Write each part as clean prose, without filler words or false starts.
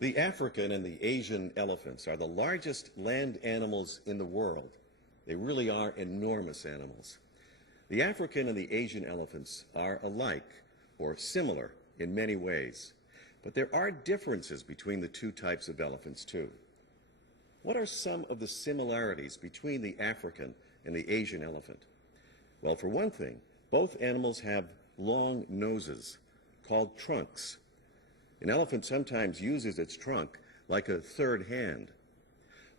The African and the Asian elephants are the largest land animals in the world. They really are enormous animals. The African and the Asian elephants are alike or similar in many ways, but there are differences between the two types of elephants too. What are some of the similarities between the African and the Asian elephant? Well, for one thing, both animals have long noses called trunks. An elephant sometimes uses its trunk like a third hand.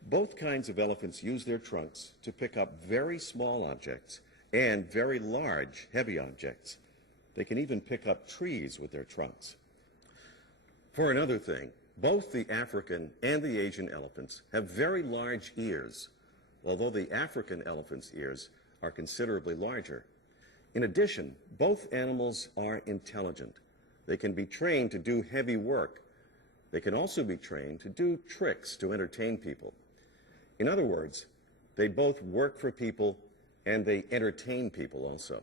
Both kinds of elephants use their trunks to pick up very small objects and very large, heavy objects. They can even pick up trees with their trunks. For another thing, both the African and the Asian elephants have very large ears, although the African elephant's ears are considerably larger. In addition, both animals are intelligent. They can be trained to do heavy work. They can also be trained to do tricks to entertain people. In other words, they both work for people and they entertain people also.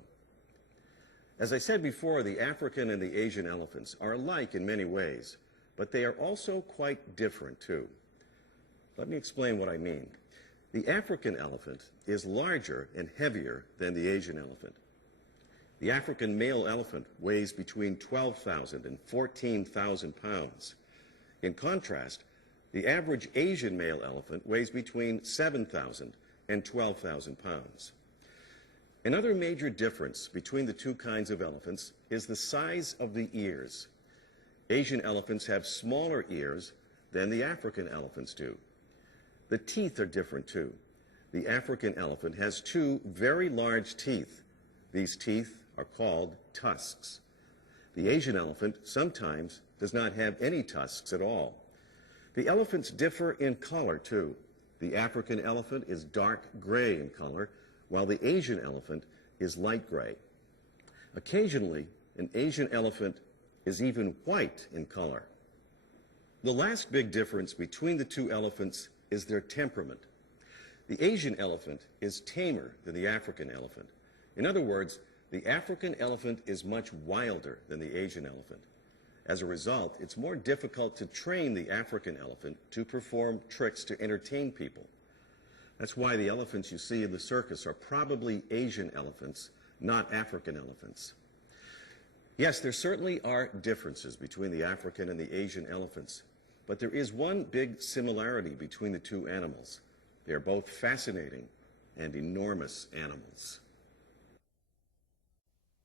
As I said before, the African and the Asian elephants are alike in many ways, but they are also quite different too. Let me explain what I mean. The African elephant is larger and heavier than the Asian elephant. The African male elephant weighs between 12,000 and 14,000 pounds. In contrast, the average Asian male elephant weighs between 7,000 and 12,000 pounds. Another major difference between the two kinds of elephants is the size of the ears. Asian elephants have smaller ears than the African elephants do. The teeth are different too. The African elephant has two very large teeth. These teeth are called tusks. The Asian elephant sometimes does not have any tusks at all. The elephants differ in color too. The African elephant is dark gray in color, while the Asian elephant is light gray. Occasionally, an Asian elephant is even white in color. The last big difference between the two elephants is their temperament. The Asian elephant is tamer than the African elephant. In other words, the African elephant is much wilder than the Asian elephant. As a result, it's more difficult to train the African elephant to perform tricks to entertain people. That's why the elephants you see in the circus are probably Asian elephants, not African elephants. Yes, there certainly are differences between the African and the Asian elephants, but there is one big similarity between the two animals. They are both fascinating and enormous animals.